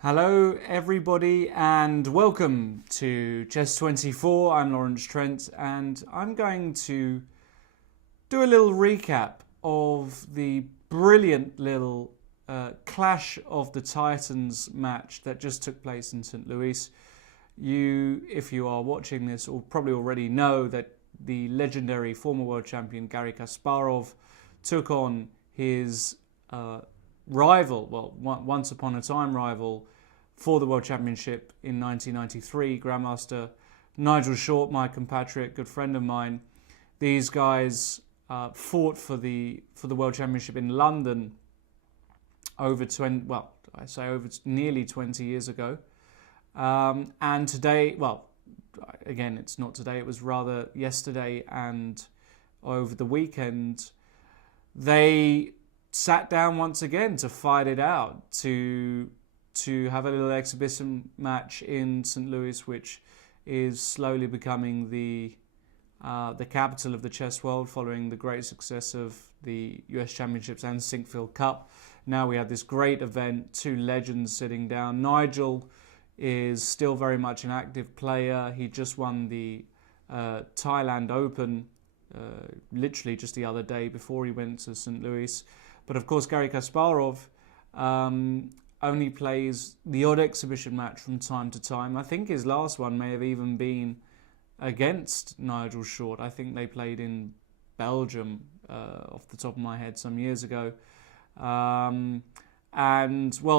Hello everybody and welcome to Chess 24. I'm Lawrence Trent and I'm going to do a little recap of the brilliant little Clash of the Titans match that just took place in St. Louis. If you are watching this, will probably already know that the legendary former world champion Garry Kasparov took on his rival, once upon a time rival for the World Championship in 1993, Grandmaster Nigel Short, my compatriot, good friend of mine. These guys fought for the World Championship in London over nearly 20 years ago. And today, again, it's not today, it was rather yesterday and over the weekend, they sat down once again to fight it out, to have a little exhibition match in St. Louis, which is slowly becoming the capital of the chess world following the great success of the US Championships and Sinkfield Cup. Now we have this great event, two legends sitting down. Nigel is still very much an active player. He just won the Thailand Open literally just the other day before he went to St. Louis. But of course, Garry Kasparov only plays the odd exhibition match from time to time. I think his last one may have even been against Nigel Short. I think they played in Belgium, off the top of my head, some years ago.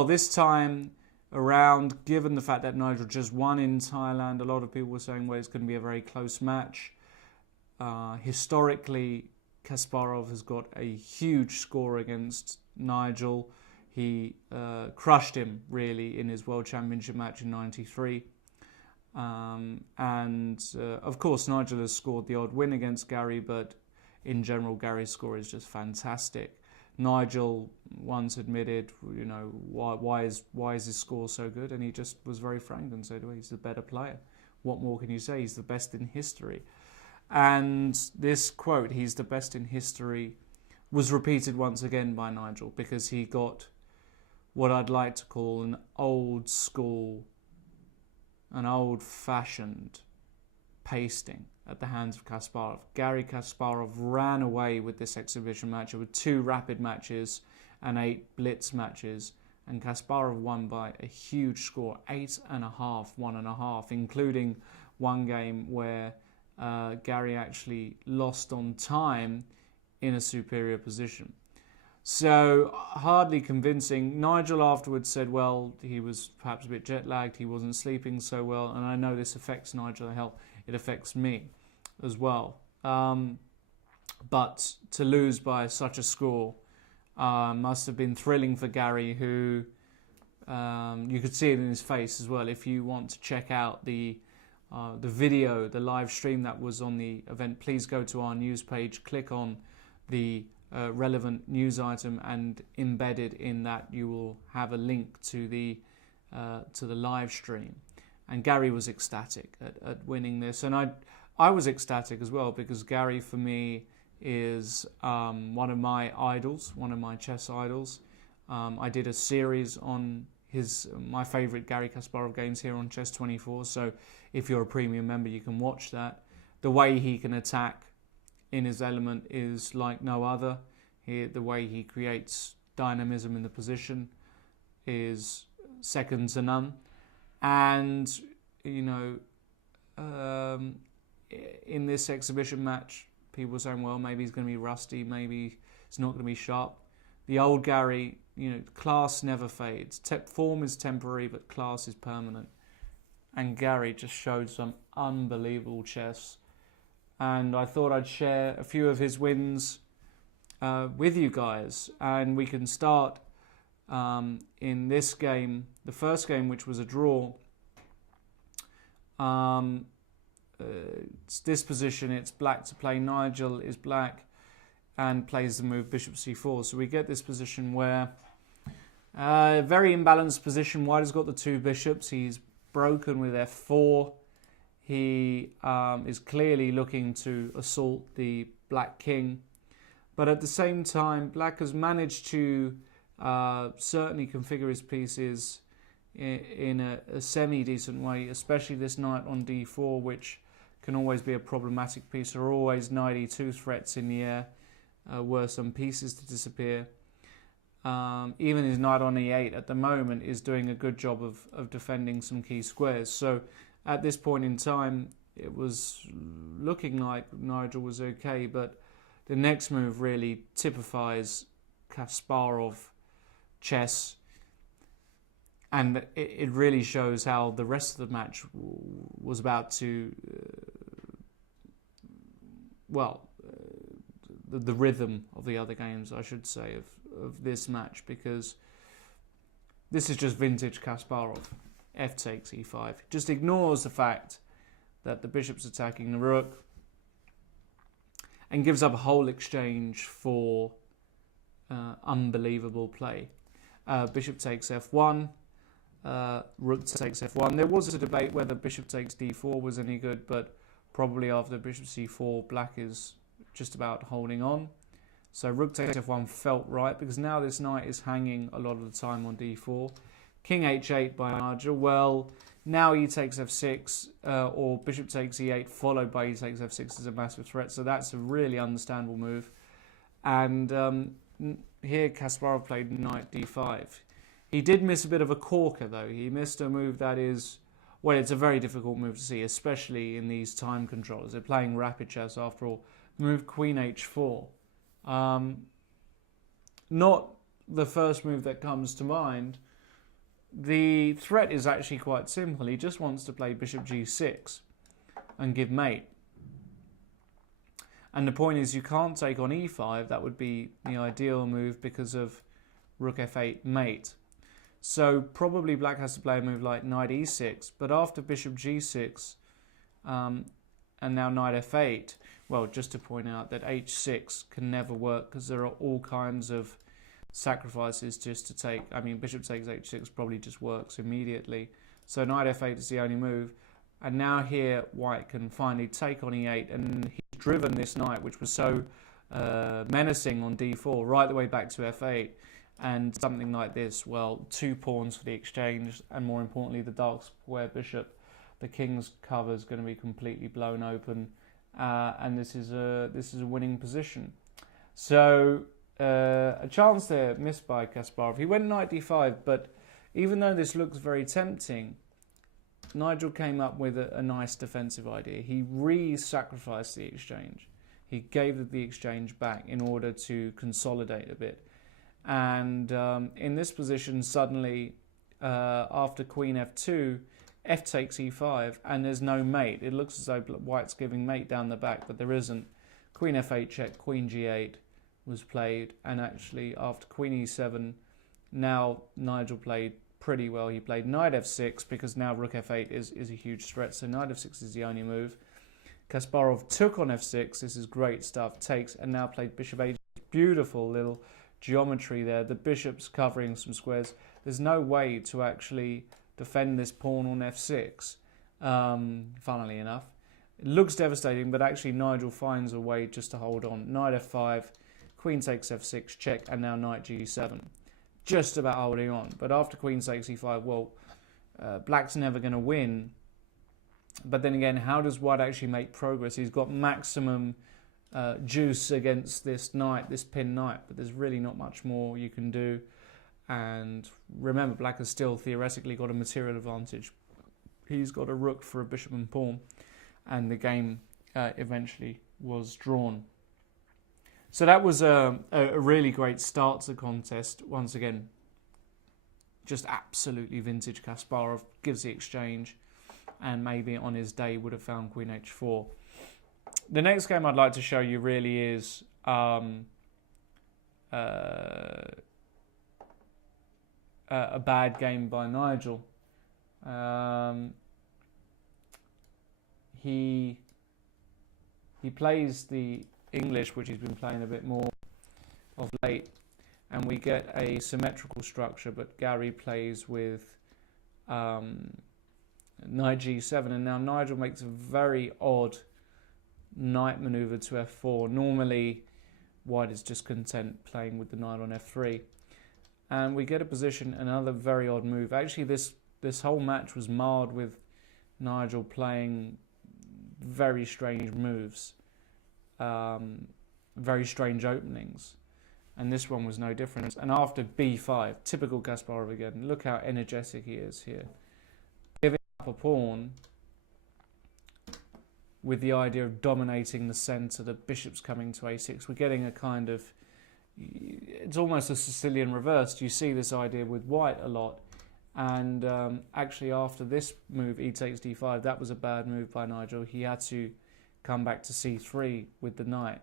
This time around, given the fact that Nigel just won in Thailand, a lot of people were saying, well, it's going to be a very close match. Historically, Kasparov has got a huge score against Nigel. He crushed him, really, in his World Championship match in '93. Of course, Nigel has scored the odd win against Garry, but in general, Garry's score is just fantastic. Nigel once admitted, why is his score so good? And he just was very frank and said, well, he's the better player. What more can you say? He's the best in history. And this quote, he's the best in history, was repeated once again by Nigel, because he got what I'd like to call an old school, an old-fashioned pasting at the hands of Kasparov. Garry Kasparov ran away with this exhibition match. There were 2 rapid matches and 8 blitz matches, and Kasparov won by a huge score, 8.5, 1.5, including one game where Garry actually lost on time in a superior position. So, hardly convincing. Nigel afterwards said, well, he was perhaps a bit jet-lagged, he wasn't sleeping so well, and I know this affects Nigel, hell, it affects me as well. But to lose by such a score must have been thrilling for Garry, who, you could see it in his face as well. If you want to check out the video, the live stream that was on the event, please go to our news page, click on the relevant news item, and embedded in that you will have a link to the live stream. And Garry was ecstatic at winning this, and I was ecstatic as well, because Garry for me is one of my idols, one of my chess idols. I did a series on my favourite Garry Kasparov games here on Chess 24, so if you're a premium member you can watch that. The way he can attack in his element is like no other. The way he creates dynamism in the position is second to none. And, in this exhibition match, people were saying, well, maybe he's going to be rusty, maybe it's not going to be sharp. The old Garry, class never fades. Form is temporary, but class is permanent. And Garry just showed some unbelievable chess. And I thought I'd share a few of his wins with you guys. And we can start in this game, the first game, which was a draw. It's this position, it's black to play. Nigel is black and plays the move bishop c4. So we get this position where, very imbalanced position. White has got the 2 bishops. He's broken with f4. He is clearly looking to assault the black king. But at the same time, black has managed to certainly configure his pieces in a semi-decent way, especially this knight on d4, which can always be a problematic piece. There are always knight e2 threats in the air, were some pieces to disappear. Even his knight on e8 at the moment is doing a good job of defending some key squares. So at this point in time, it was looking like Nigel was okay, but the next move really typifies Kasparov chess, and it really shows how the rest of the match was about to, the rhythm of the other games, I should say, of this match, because this is just vintage Kasparov. F takes e5. Just ignores the fact that the bishop's attacking the rook and gives up a whole exchange for unbelievable play. Bishop takes f1, rook takes f1. There was a debate whether bishop takes d4 was any good, but probably after bishop c4, black is just about holding on. So rook takes f1 felt right, because now this knight is hanging a lot of the time on d4. King h8 by Nigel. Well, now e takes f6, or bishop takes e8 followed by e takes f6 is a massive threat. So that's a really understandable move. And here Kasparov played knight d5. He did miss a bit of a corker, though. He missed a move that is, well, it's a very difficult move to see, especially in these time controllers. They're playing rapid chess after all. Move queen h4. Not the first move that comes to mind. The threat is actually quite simple. He just wants to play bishop g6 and give mate. And the point is, you can't take on e5. That would be the ideal move because of rook f8 mate. So probably black has to play a move like knight e6. But after bishop g6 and now knight f8, well, just to point out that h6 can never work because there are all kinds of sacrifices just to take. I mean, bishop takes h6 probably just works immediately. So knight f8 is the only move. And now here white can finally take on e8, and he's driven this knight, which was so menacing on d4, right the way back to f8. And something like this, well, 2 pawns for the exchange, and more importantly, the dark square bishop. The king's cover is going to be completely blown open, and this is a winning position. So a chance there missed by Kasparov. He went knight d5, but even though this looks very tempting, Nigel came up with a nice defensive idea. He re-sacrificed the exchange. He gave the exchange back in order to consolidate a bit. And in this position, suddenly, after queen f2, f takes e5, and there's no mate. It looks as though white's giving mate down the back, but there isn't. Queen f8 check, queen g8 was played, and actually after queen e7, now Nigel played pretty well. He played knight f6 because now rook f8 is a huge threat, so knight f6 is the only move. Kasparov took on f6, this is great stuff, takes, and now played bishop h. Beautiful little geometry there. The bishop's covering some squares. There's no way to actually defend this pawn on f6, funnily enough. It looks devastating, but actually Nigel finds a way just to hold on. Knight f5, queen takes f6, check, and now knight g7. Just about holding on. But after queen takes e5, well, black's never going to win. But then again, how does white actually make progress? He's got maximum juice against this knight, this pin knight, but there's really not much more you can do. And remember, black has still theoretically got a material advantage. He's got a rook for a bishop and pawn, and the game eventually was drawn. So that was a really great start to the contest. Once again, just absolutely vintage Kasparov. Gives the exchange, and maybe on his day would have found queen h4. The next game I'd like to show you really is a bad game by Nigel. He plays the English, which he's been playing a bit more of late, and we get a symmetrical structure, but Gary plays with knight g7, and now Nigel makes a very odd knight maneuver to f4. Normally white is just content playing with the knight on f3, and we get a position, another very odd move. Actually, this whole match was marred with Nigel playing very strange moves, very strange openings, and this one was no different. And after b5, typical Kasparov again, look how energetic he is here. Giving up a pawn with the idea of dominating the centre, the bishop's coming to a6. We're getting a kind of, it's almost a Sicilian reverse. You see this idea with white a lot. And actually after this move, e takes d5, that was a bad move by Nigel. He had to come back to c3 with the knight.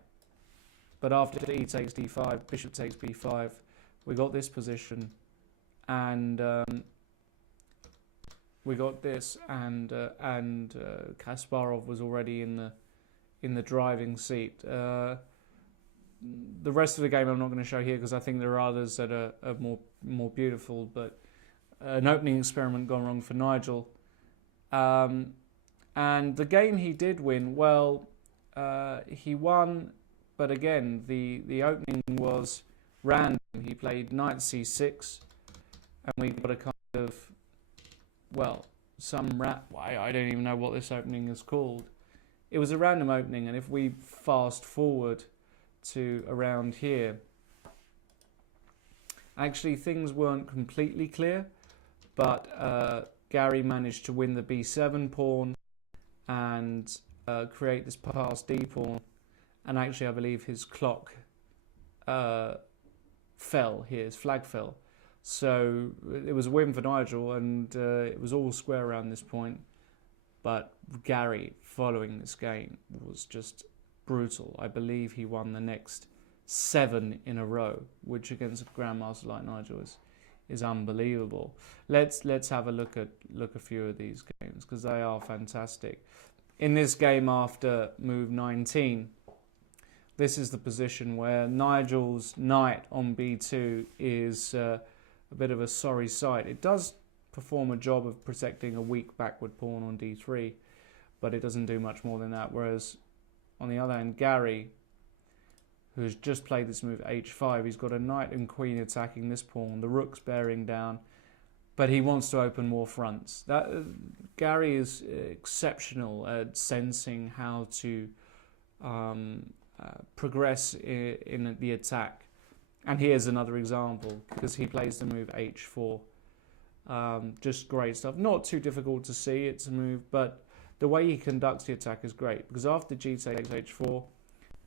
But after e takes d5, bishop takes b5, we got this position. And we got this, and Kasparov was already in the driving seat. The rest of the game I'm not going to show here because I think there are others that are more beautiful, but an opening experiment gone wrong for Nigel. And the game he did win, well, he won, but again, the opening was random. He played knight c6, and we got a kind of, well, I don't even know what this opening is called. It was a random opening, and if we fast forward to around here, actually things weren't completely clear, but Gary managed to win the b7 pawn and create this pass d pawn, and actually I believe his clock fell here, his flag fell. So it was a win for Nigel, and it was all square around this point. But Gary, following this game, was just brutal. I believe he won the next 7 in a row, which against a grandmaster like Nigel is unbelievable. Let's have a look at a few of these games because they are fantastic. In this game after move 19, this is the position where Nigel's knight on b2 is a bit of a sorry sight. It does perform a job of protecting a weak backward pawn on d3, but it doesn't do much more than that. Whereas on the other hand, Gary, who has just played this move h5, he's got a knight and queen attacking this pawn, the rook's bearing down, but he wants to open more fronts. Gary is exceptional at sensing how to progress in the attack. And here's another example, because he plays the move h4. Just great stuff. Not too difficult to see, it's a move, but the way he conducts the attack is great, because after g takes h4,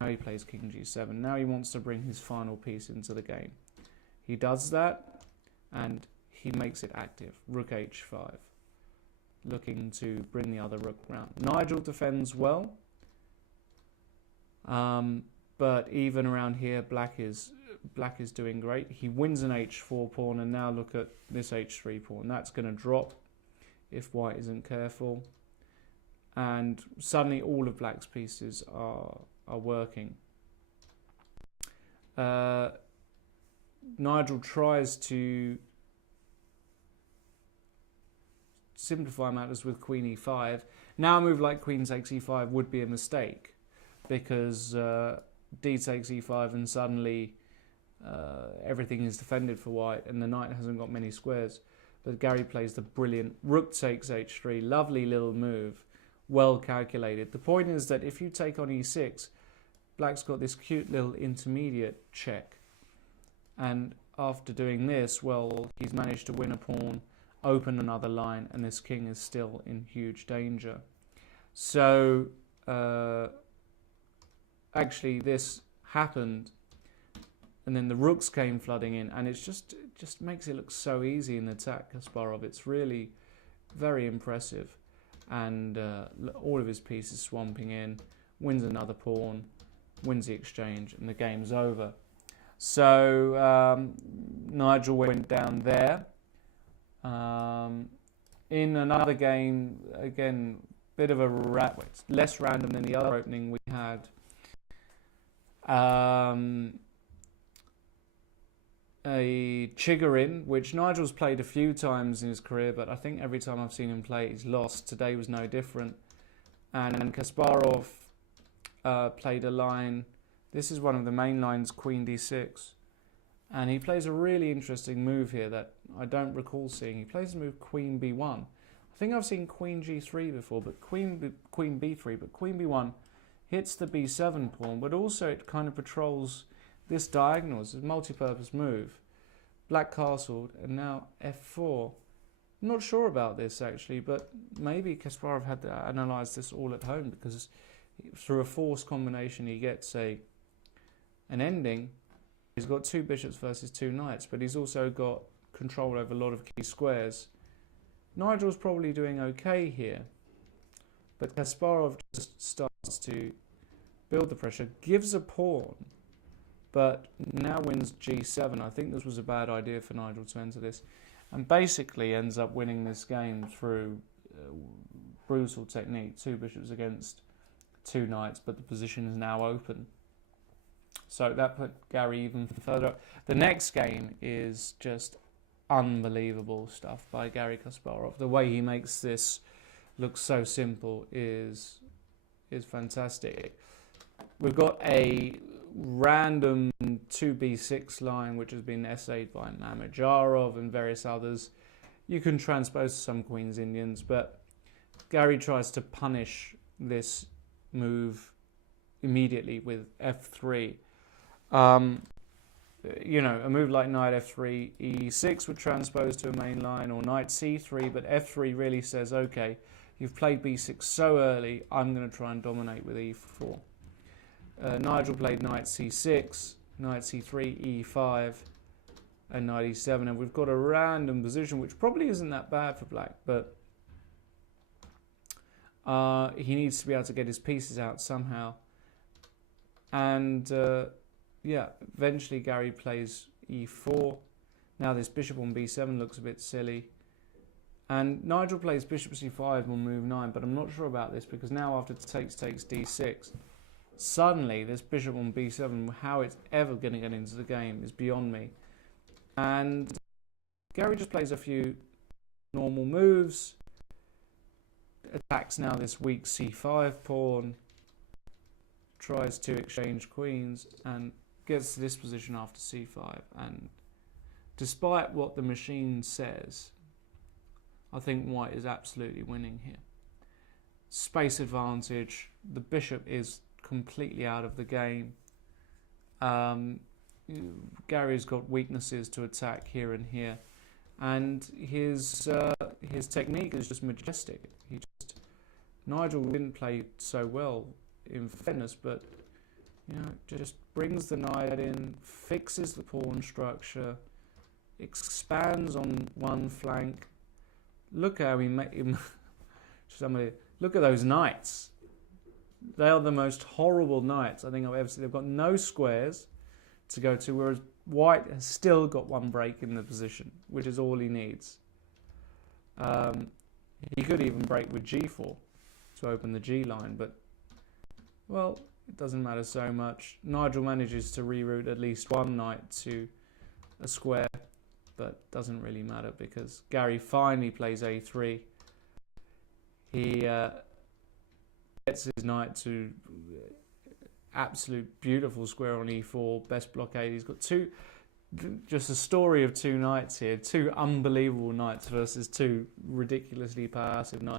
now he plays king g7. Now he wants to bring his final piece into the game. He does that, and he makes it active. Rook h5, looking to bring the other rook round. Nigel defends well, but even around here, black is doing great. He wins an h4 pawn, and now look at this h3 pawn. That's going to drop if white isn't careful. And suddenly all of black's pieces are working. Nigel tries to simplify matters with queen e5. Now a move like queen takes e5 would be a mistake, because d takes e5 and suddenly everything is defended for white and the knight hasn't got many squares. But Gary plays the brilliant rook takes h3, lovely little move, well calculated. The point is that if you take on e6, black's got this cute little intermediate check, and after doing this, well, he's managed to win a pawn, open another line, and this king is still in huge danger. So actually this happened, and then the rooks came flooding in, and it just makes it look so easy in the attack, Kasparov. It's really very impressive, and all of his pieces swamping in, wins another pawn, wins the exchange, and the game's over. So Nigel went down there. In another game, again, bit of a less random than the other opening we had. A Chigorin, which Nigel's played a few times in his career, but I think every time I've seen him play, he's lost. Today was no different. And Kasparov played a line. This is one of the main lines, queen d6. And he plays a really interesting move here that I don't recall seeing. He plays the move Queen B1. I think I've seen Queen G3 before, but Queen B3, but Queen B1 hits the B7 pawn, but also it kind of patrols this diagonal. It's a multi-purpose move. Black castled, and now F4. I'm not sure about this actually, but maybe Kasparov had to analyse this all at home, because through a force combination he gets an ending. He's got 2 bishops versus 2 knights, but he's also got control over a lot of key squares. Nigel's probably doing okay here, but Kasparov just starts to build the pressure, gives a pawn, but now wins G7. I think this was a bad idea for Nigel to enter this, and basically ends up winning this game through brutal technique. 2 bishops against 2 knights, but the position is now open. So that put Gary even further up. The next game is just unbelievable stuff by Gary Kasparov. The way he makes this look so simple is fantastic. We've got a random 2b6 line which has been essayed by Mamajarov and various others. You can transpose some Queen's Indians, but Gary tries to punish this move immediately with F3. You know, a move like Knight F3, E6 would transpose to a main line, or Knight C3, but F3 really says, okay, you've played B6 so early, I'm going to try and dominate with E4. Nigel played Knight C6, Knight C3, E5, and Knight E7, and we've got a random position, which probably isn't that bad for Black, but he needs to be able to get his pieces out somehow. And yeah, eventually Gary plays E4. Now this bishop on B7 looks a bit silly. And Nigel plays bishop C5 on move 9, but I'm not sure about this, because now after takes D6, suddenly this bishop on B7, how it's ever going to get into the game is beyond me. And Gary just plays a few normal moves, attacks now this weak C5 pawn, tries to exchange queens, and gets to this position after C5. And despite what the machine says, I think White is absolutely winning here. Space advantage, the bishop is completely out of the game. Gary's got weaknesses to attack here and here, and his technique is just majestic. Nigel didn't play so well, in fairness, but you know, just brings the knight in, fixes the pawn structure, expands on one flank. Look how he made him. Somebody, look at those knights. They are the most horrible knights I think I've ever seen. They've got no squares to go to, whereas White has still got one break in the position, which is all he needs. He could even break with G4 to open the G line, but well, it doesn't matter so much. Nigel manages to reroute at least one knight to a square, but doesn't really matter because Gary finally plays A3. He gets his knight to absolute beautiful square on E4, best blockade. He's got two, just a story of two knights here, two unbelievable knights versus two ridiculously passive knights.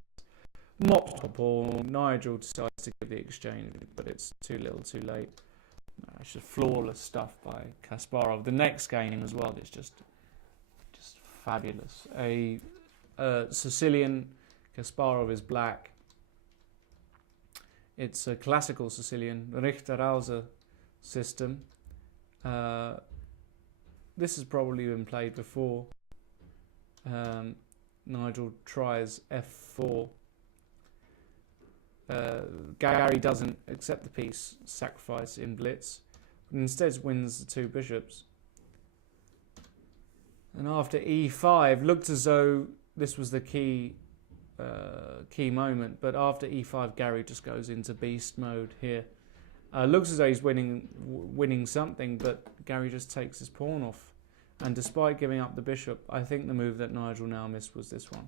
Mopped up pawn, Nigel decides to give the exchange, but it's too little too late. It's just flawless stuff by Kasparov. The next game as well is just fabulous. A Sicilian, Kasparov is black. It's a classical Sicilian Richter-Hauser system. This has probably been played before. Nigel tries F4. Gary doesn't accept the piece sacrifice in blitz, but instead wins the two bishops. And after E5, looked as though this was the key moment, but after E5, Gary just goes into beast mode here. Looks as though he's winning something, but Gary just takes his pawn off. And despite giving up the bishop, I think the move that Nigel now missed was this one,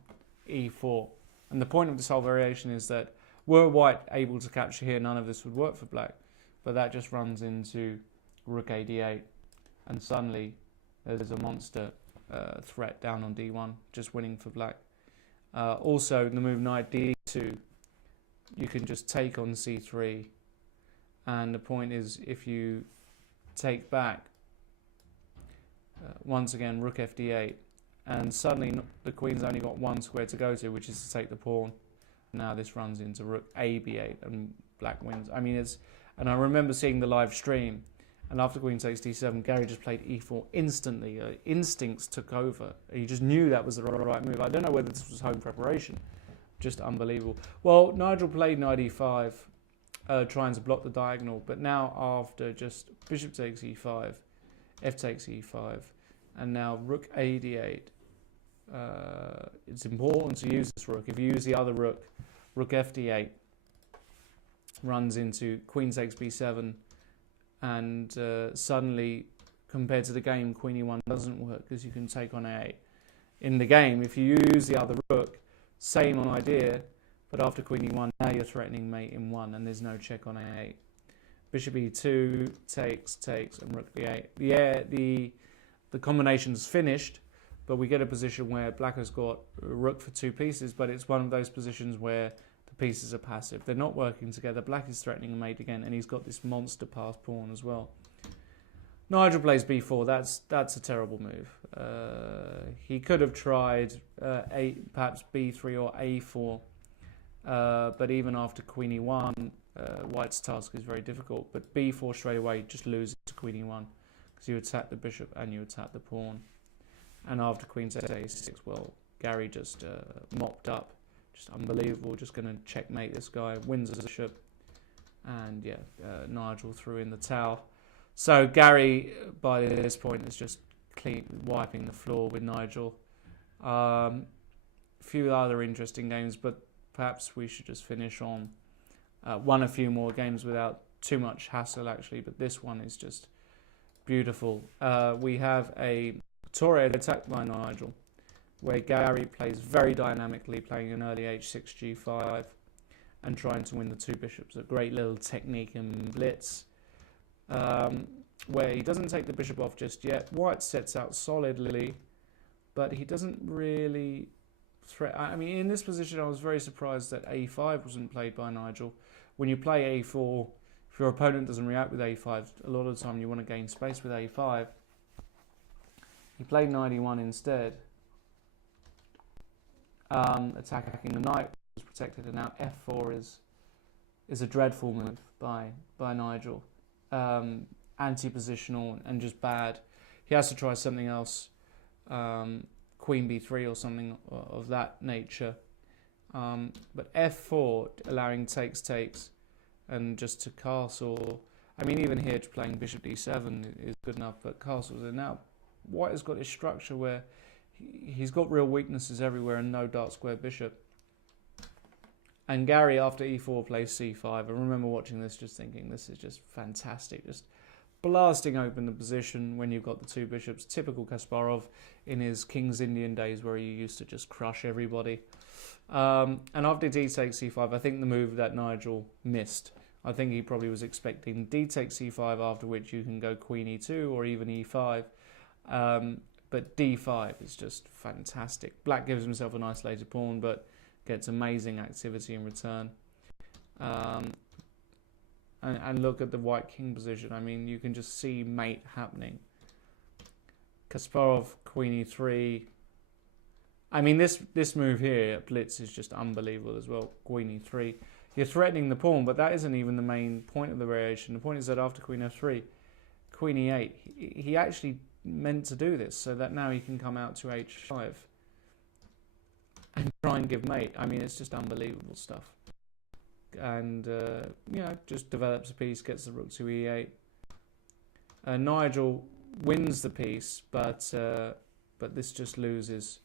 E4. And the point of this whole variation is that were White able to capture here, none of this would work for Black. But that just runs into Rook A D8, and suddenly there's a monster threat down on d1, just winning for black. Also, the move knight d2, you can just take on c3, and the point is, if you take back, once again, rook fd8, and suddenly the queen's only got one square to go to, which is to take the pawn. Now this runs into rook ab8, and black wins. I mean, and I remember seeing the live stream, and after queen takes d7, Gary just played e4 instantly. Instincts took over. He just knew that was the right move. I don't know whether this was home preparation. Just unbelievable. Well, Nigel played knight e5, trying to block the diagonal, but now after just bishop takes e5, f takes e5, and now rook a d8, it's important to use this rook. If you use the other rook, rook fd8 runs into queen takes b7, and suddenly, compared to the game, queen e1 doesn't work because you can take on a8. In the game, if you use the other rook, same idea, but after queen e1, now you're threatening mate in 1, and there's no check on a8. Bishop e2 takes, and rook b8. Yeah, the combination's finished, but we get a position where black has got rook for 2 pieces, but it's one of those positions where the pieces are passive. They're not working together. Black is threatening a mate again, and he's got this monster pass pawn as well. Nigel plays b4. That's a terrible move. He could have tried perhaps b3 or a4, but even after queen e1, white's task is very difficult. But b4 straight away just loses to queen e1 because you attack the bishop and you attack the pawn. And after queen takes a6, well, Gary just mopped up. Just unbelievable. Just going to checkmate this guy. Wins the bishop. And yeah, Nigel threw in the towel. So Gary, by this point, is just wiping the floor with Nigel. A few other interesting games, but perhaps we should just finish on a few more games without too much hassle, actually. But this one is just beautiful. We have a Torreid attack by Nigel, where Gary plays very dynamically, playing an early h6, g5, and trying to win the 2 bishops. A great little technique in blitz, where he doesn't take the bishop off just yet. White sets out solidly, but he doesn't really threat. I mean, in this position, I was very surprised that a5 wasn't played by Nigel. When you play a4, if your opponent doesn't react with a5, a lot of the time you want to gain space with a5. He played knight e1 instead, attacking the knight, was protected, and now f4 is a dreadful move by Nigel. Anti-positional and just bad. He has to try something else, queen b3 or something of that nature. But f4, allowing takes, and just to castle. I mean, even here, playing bishop d7 is good enough, but castles. And now white has got this structure where he's got real weaknesses everywhere and no dark square bishop. And Gary, after e4, plays c5. I remember watching this just thinking, this is just fantastic. Just blasting open the position when you've got the 2 bishops. Typical Kasparov in his King's Indian days, where he used to just crush everybody. And after d takes c5, I think the move that Nigel missed. I think he probably was expecting d takes c5, after which you can go queen e2 or even e5. But d5 is just fantastic. Black gives himself an isolated pawn, but gets amazing activity in return. And look at the white king position. I mean, you can just see mate happening. Kasparov, queen e3. I mean, this move here, blitz, is just unbelievable as well. Queen e3. You're threatening the pawn, but that isn't even the main point of the variation. The point is that after queen f3, queen e8, he actually meant to do this so that now he can come out to h5 and try and give mate. I mean, it's just unbelievable stuff. And, just develops a piece, gets the rook to e8. Nigel wins the piece, but this just loses.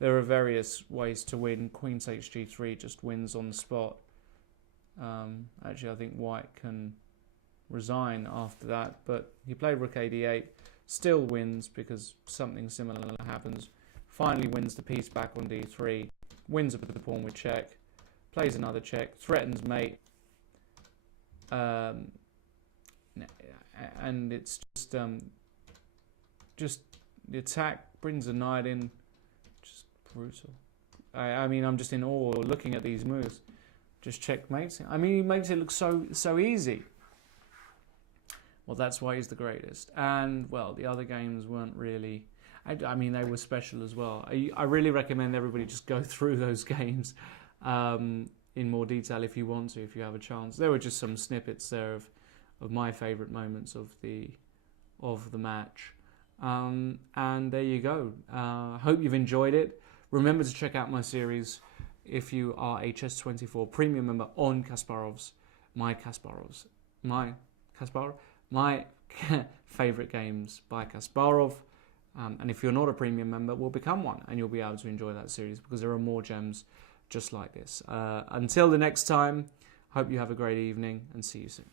There are various ways to win. Queen takes g3 just wins on the spot. Actually, I think white can resign after that, but he played rook a d8, still wins because something similar happens. Finally wins the piece back on d3, wins the pawn with check, plays another check, threatens mate, and it's just The attack brings a knight in. Just brutal. I mean, I'm just in awe looking at these moves. Just checkmates. I mean, he makes it look so easy. Well, that's why he's the greatest. And, well, the other games weren't really... I mean, they were special as well. I really recommend everybody just go through those games in more detail if you want to, if you have a chance. There were just some snippets there of my favourite moments of the match. And there you go. Hope you've enjoyed it. Remember to check out my series if you are a Chess24 premium member on my favourite games by Kasparov. And if you're not a premium member, we'll become one and you'll be able to enjoy that series because there are more gems just like this. Until the next time, hope you have a great evening and see you soon.